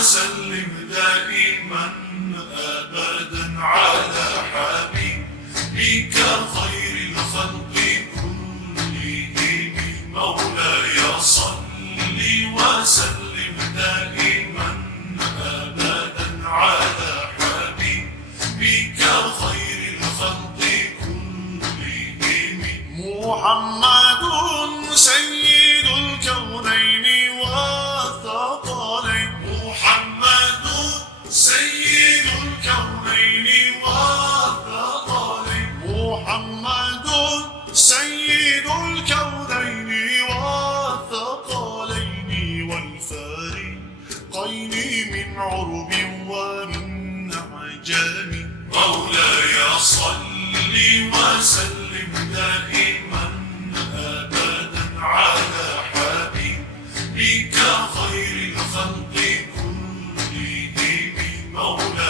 وسلم دائما أبدا على حبيبك خير الخلق كلهم. مولاي صل وسلم دائما أبدا على حبيبك خير الخلق كلهم. محمد سيد الكونين والثقلين. محمد سيد الكونين والثقلين. محمد سيد الكونين والثقلين والفارقين من عرب ومن عجم. مولاي صل وسلم دائما أبدا على حبيبك خير الخلق كلهم. مولاي